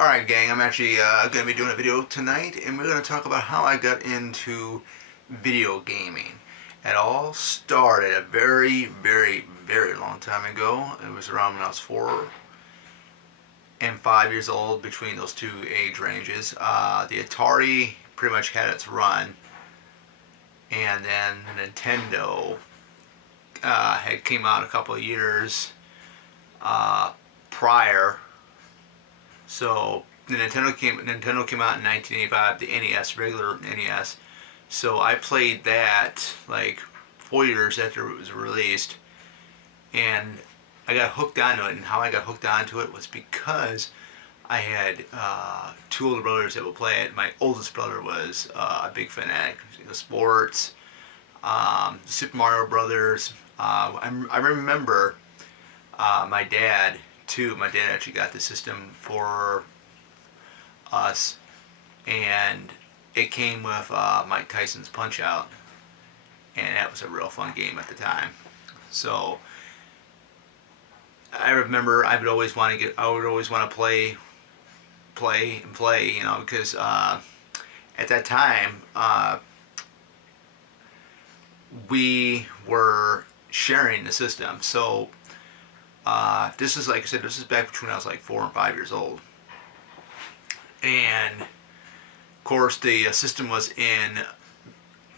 Alright gang, I'm actually going to be doing a video tonight, and we're going to talk about how I got into video gaming. It all started a very, very, very long time ago. It was around when I was 4 and 5 years old, between those two age ranges. The Atari pretty much had its run, and then the Nintendo had came out a couple of years prior. So the Nintendo came out in 1985, the NES, regular NES. So I played that like 4 years after it was released, and I got hooked onto it. And how I got hooked onto it was because I had two older brothers that would play it. My oldest brother was a big fanatic of sports, Super Mario Brothers. I remember my dad too. My dad actually got the system for us, and it came with Mike Tyson's Punch Out, and that was a real fun game at the time. So I remember I would always want to play, you know, because at that time we were sharing the system. So this is, like I said, this is back between I was like 4 and 5 years old. And of course the system was in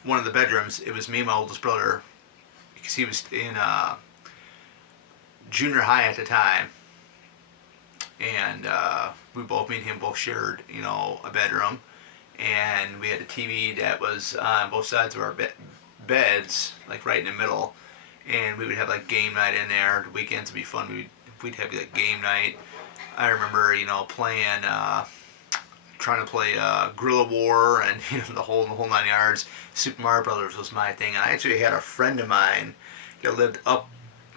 one of the bedrooms. It was me and my oldest brother, because he was in junior high at the time. And me and him both shared, you know, a bedroom. And we had a TV that was on both sides of our beds, like right in the middle. And we would have like game night in there. The weekends would be fun. We'd have like game night. I remember, you know, trying to play Guerrilla War, and you know, the whole 9 yards. Super Mario Brothers was my thing. And I actually had a friend of mine that lived up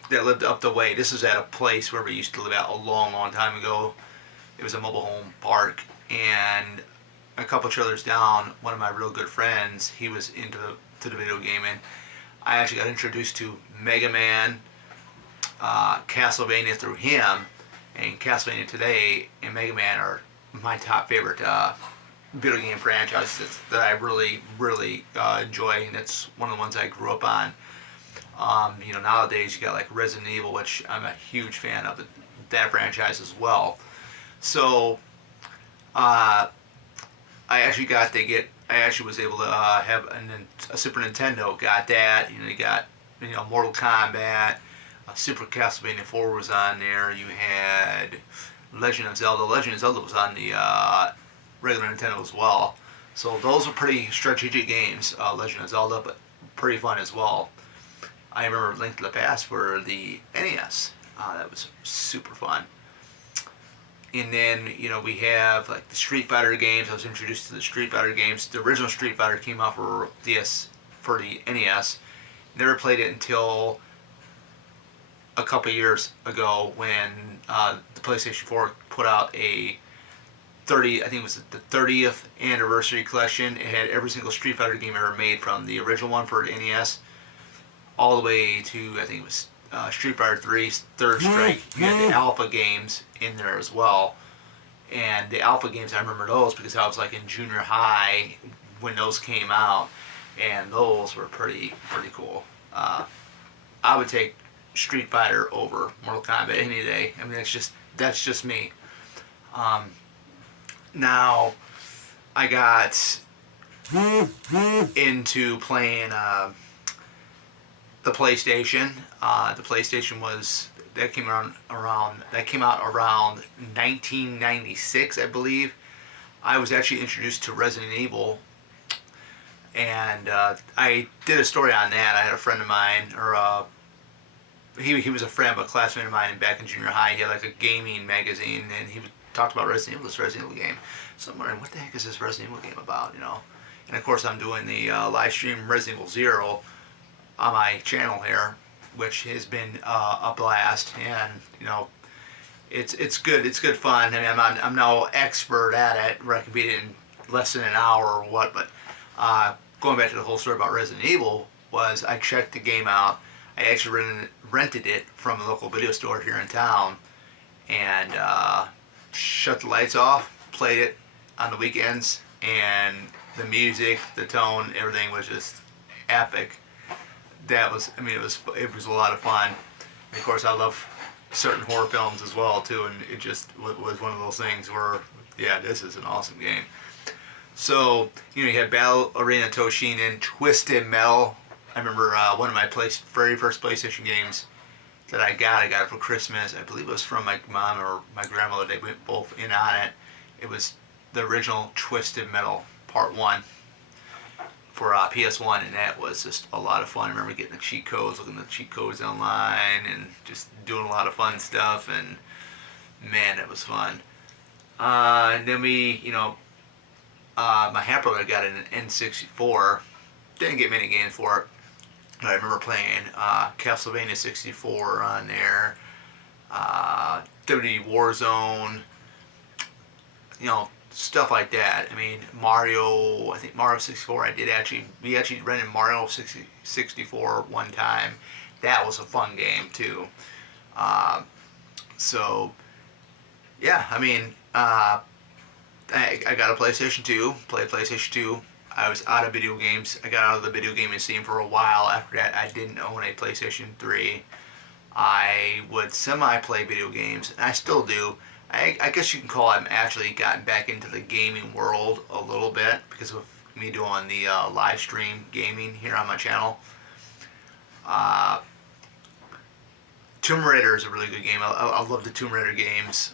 the way. This was at a place where we used to live at a long, long time ago. It was a mobile home park, and a couple trailers down, one of my real good friends, he was into the video gaming. I actually got introduced to Mega Man, Castlevania through him, and Castlevania today and Mega Man are my top favorite video game franchises that I really, really enjoy, and that's one of the ones I grew up on. You know, nowadays you got like Resident Evil, which I'm a huge fan of that franchise as well. So I actually was able to have a Super Nintendo. Got that. You know, you got, you know, Mortal Kombat. Super Castlevania 4 was on there. You had Legend of Zelda. Legend of Zelda was on the regular Nintendo as well. So those were pretty strategic games. Legend of Zelda, but pretty fun as well. I remember Link to the Past for the NES. That was super fun. And then, you know, we have like the Street Fighter games. I was introduced to the Street Fighter games. The original Street Fighter came out for the NES. Never played it until a couple years ago when the PlayStation 4 put out a I think it was the 30th anniversary collection. It had every single Street Fighter game ever made, from the original one for the NES all the way to, I think it was Street Fighter 3, Third Strike. You had the Alpha games in there as well. And the Alpha games, I remember those because I was like in junior high when those came out, and those were pretty cool. I would take Street Fighter over Mortal Kombat any day. I mean, that's just me. Now I got into playing the PlayStation. The PlayStation came out around 1996, I believe. I was actually introduced to Resident Evil, and I did a story on that. I had a friend of mine, or he was a friend, but a classmate of mine back in junior high. He had like a gaming magazine, and he talked about this Resident Evil game. So I'm wondering, what the heck is this Resident Evil game about, you know? And of course I'm doing the live stream Resident Evil 0 on my channel here, which has been a blast, and you know, it's good fun. I mean, I'm no expert at it where I can beat it in less than an hour or what, but going back to the whole story about Resident Evil, was I checked the game out. I actually rented it from a local video store here in town, and shut the lights off, played it on the weekends, and the music, the tone, everything was just epic. That was, I mean, it was a lot of fun. And of course, I love certain horror films as well too, and it just was one of those things where, yeah, this is an awesome game. So, you had Battle Arena Toshin, Twisted Metal. I remember one of my very first PlayStation games that I got it for Christmas. I believe it was from my mom or my grandmother. They went both in on it. It was the original Twisted Metal Part 1 for PS1, and that was just a lot of fun. I remember getting the cheat codes, looking at the cheat codes online, and just doing a lot of fun stuff, and man, it was fun. And then my half brother got an N64. Didn't get many games for it. But I remember playing Castlevania 64 on there, WWE Warzone, stuff like that. I mean, Mario, I think Mario 64, we actually rented Mario 64 one time. That was a fun game too. So, yeah, I mean, I got a PlayStation 2, played PlayStation 2. I was out of video games. I got out of the video gaming scene for a while. After that, I didn't own a PlayStation 3. I would semi-play video games, and I still do. I guess you can call it, I'm actually gotten back into the gaming world a little bit because of me doing the live stream gaming here on my channel. Tomb Raider is a really good game. I love the Tomb Raider games.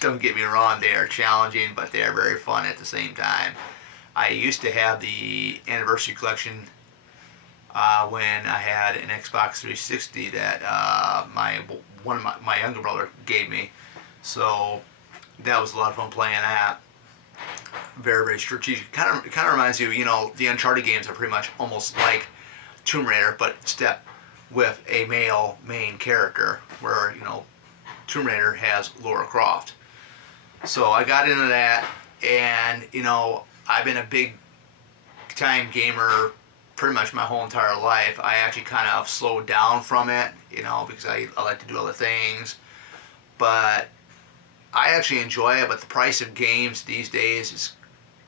Don't get me wrong, they are challenging, but they are very fun at the same time. I used to have the Anniversary Collection when I had an Xbox 360 that one of my younger brother gave me. So that was a lot of fun playing that. Very, very strategic. Kind of reminds you, the Uncharted games are pretty much almost like Tomb Raider, but step with a male main character, where Tomb Raider has Lara Croft. So I got into that, and I've been a big time gamer pretty much my whole entire life. I actually kind of slowed down from it, because I like to do other things. But I actually enjoy it, but the price of games these days is,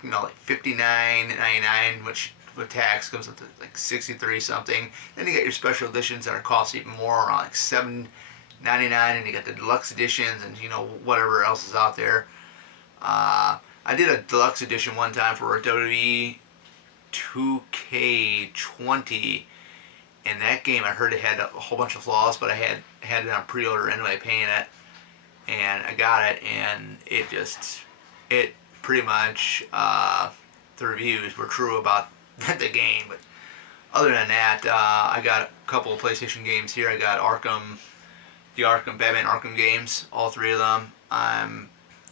like $59.99, which with tax comes up to like 63 something. Then you get your special editions that are cost even more, around like $7.99, and you got the deluxe editions and whatever else is out there. I did a deluxe edition one time for a WWE 2K20, and that game I heard it had a whole bunch of flaws, but I had it on pre-order anyway, paying it, and I got it, and it pretty much the reviews were true about the game. But other than that, I got a couple of PlayStation games here. I got the Batman Arkham games, all three of them.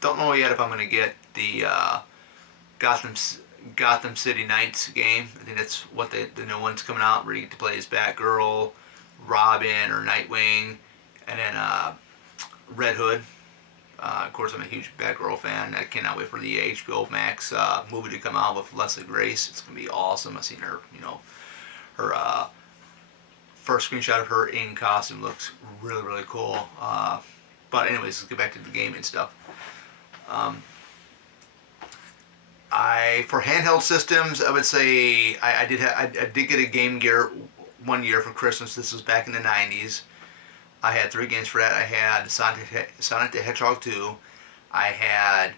Don't know yet if I'm going to get the Gotham City Knights game. I think that's what the new one's coming out, where you get to play as Batgirl, Robin, or Nightwing, and then Red Hood. Of course, I'm a huge Batgirl fan. I cannot wait for the HBO Max movie to come out with Leslie Grace. It's going to be awesome. I've seen her, her first screenshot of her in costume looks really, really cool. But anyways, let's get back to the gaming stuff. For handheld systems, I would say I did get a Game Gear one year for Christmas. This was back in the 90s. I had 3 games for that. I had Sonic the Hedgehog 2. I had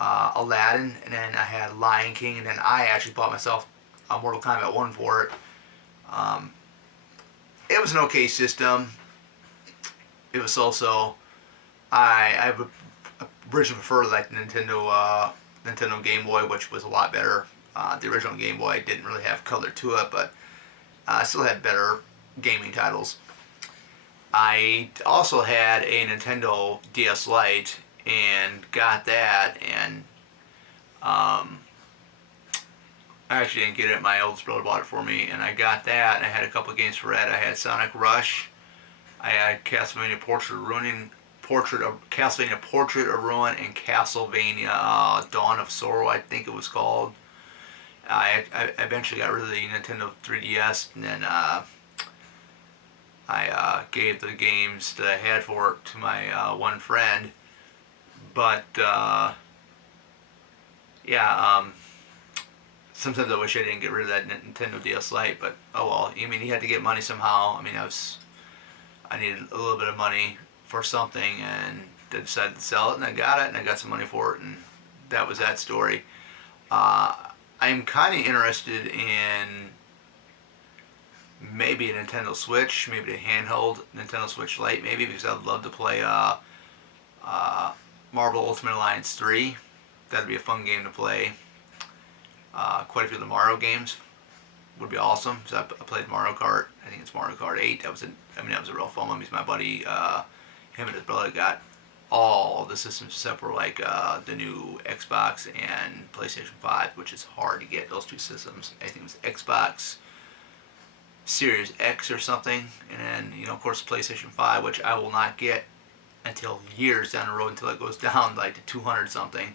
Aladdin, and then I had Lion King, and then I actually bought myself a Mortal Kombat 1 for it. It was an okay system. It was so-so. I would originally prefer like the Nintendo Game Boy, which was a lot better. The original Game Boy didn't really have color to it, but still had better gaming titles. I also had a Nintendo DS Lite and got that, and I actually didn't get it. My oldest brother bought it for me, and I got that, and I had a couple of games for that. I had Sonic Rush, I had Castlevania Portrait of Ruin, and Castlevania Dawn of Sorrow, I think it was called. I eventually got rid of the Nintendo 3DS, and then I gave the games that I had for it to my one friend. But yeah. Sometimes I wish I didn't get rid of that Nintendo DS Lite, but oh well. I mean, you had to get money somehow. I mean, I needed a little bit of money for something, and I decided to sell it, and I got it, and I got some money for it, and that was that story. Uh, I'm kind of interested in maybe a Nintendo Switch, maybe a handheld Nintendo Switch Lite, maybe, because I'd love to play uh, Marvel Ultimate Alliance 3. That'd be a fun game to play. Quite a few of the Mario games would be awesome. So I played Mario Kart. I think it's Mario Kart 8. That was a real fun one because my buddy, him and his brother got all the systems except for like the new Xbox and PlayStation 5, which is hard to get those two systems. I think it was Xbox Series X or something, and then of course PlayStation 5, which I will not get until years down the road until it goes down like to 200 something.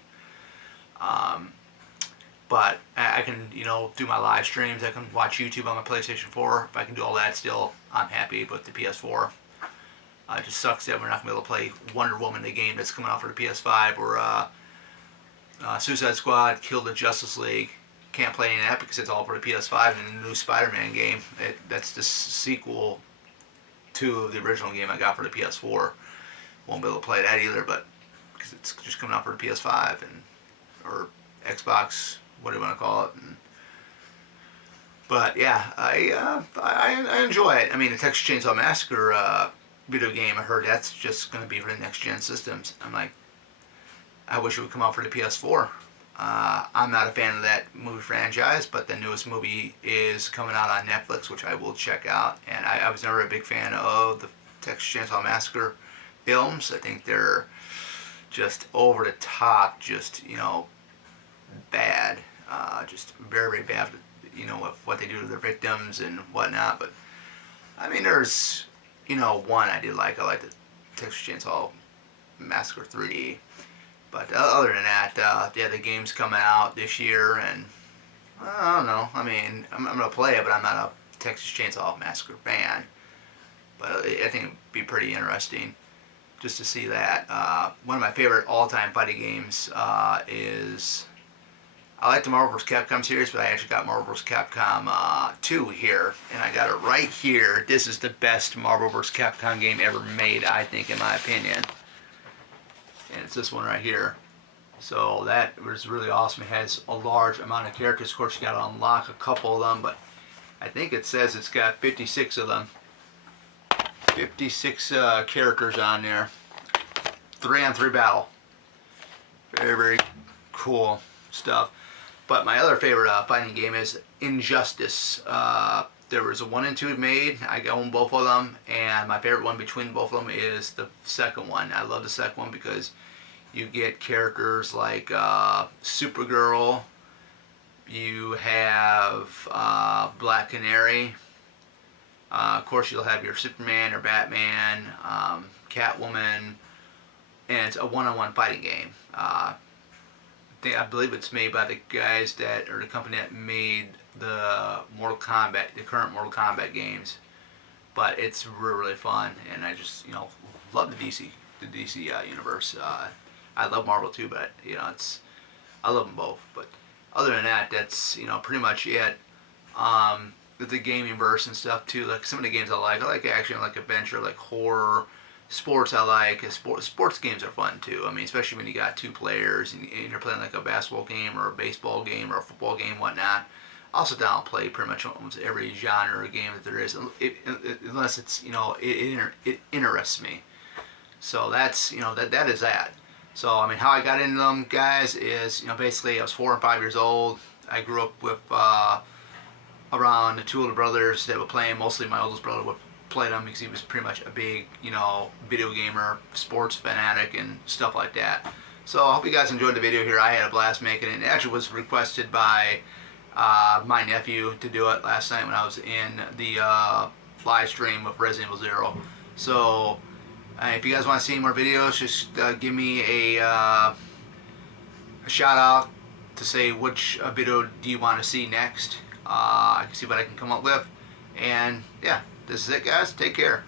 But I can, do my live streams. I can watch YouTube on my PlayStation 4. If I can do all that still, I'm happy with the PS4. It just sucks that we're not going to be able to play Wonder Woman, the game that's coming out for the PS5, or Suicide Squad, Kill the Justice League. Can't play any of that because it's all for the PS5, and the new Spider-Man game. That's the sequel to the original game I got for the PS4. Won't be able to play that either, but because it's just coming out for the PS5 or Xbox, what do you want to call it? But yeah, I enjoy it. I mean, the Texas Chainsaw Massacre video game, I heard that's just going to be for the next gen systems. I'm like, I wish it would come out for the PS4. I'm not a fan of that movie franchise, but the newest movie is coming out on Netflix, which I will check out. And I was never a big fan of the Texas Chainsaw Massacre films. I think they're just over the top, just bad, just very, very bad. With what they do to their victims and whatnot. But I mean, there's one I did like. I like the Texas Chainsaw Massacre 3D. But other than that, the game's coming out this year, and I don't know. I mean, I'm gonna play it, but I'm not a Texas Chainsaw Massacre fan. But I think it'd be pretty interesting just to see that. One of my favorite all-time fighting games is, I like the Marvel vs. Capcom series, but I actually got Marvel vs. Capcom 2 here, and I got it right here. This is the best Marvel vs. Capcom game ever made, I think, in my opinion. And it's this one right here. So that was really awesome. It has a large amount of characters. Of course, you got to unlock a couple of them, but I think it says it's got 56 of them. 56 characters on there. 3-on-3 battle. Very, very cool stuff. But my other favorite fighting game is Injustice. There was a 1 and 2 made. I own both of them, and my favorite one between both of them is the second one. I love the second one because you get characters like Supergirl. You have Black Canary. Of course, you'll have your Superman or Batman, Catwoman, and it's a one-on-one fighting game. I believe it's made by the guys or the company that made the current Mortal Kombat games. But it's really, really fun, and I just, love the DC universe. I love Marvel too, but I love them both. But other than that, that's pretty much it. With the gaming verse and stuff too, like some of the games I like action, I like adventure, I like horror. Sports I like. Sports games are fun too. I mean, especially when you got 2 players and you're playing like a basketball game or a baseball game or a football game, whatnot. I'll sit down and play pretty much almost every genre of game that there is, unless it's it interests me. So that's that is that. So I mean, how I got into them, guys, is basically I was 4 and 5 years old. I grew up with around the 2 older brothers that were playing. Mostly my oldest brother would play them because he was pretty much a big video gamer, sports fanatic, and stuff like that. So I hope you guys enjoyed the video here. I had a blast making it. It actually was requested by my nephew to do it last night when I was in the live stream of Resident Evil 0. So if you guys want to see more videos, just give me a shout out to say which video do you want to see next. I can see what I can come up with. And yeah, this is it, guys. Take care.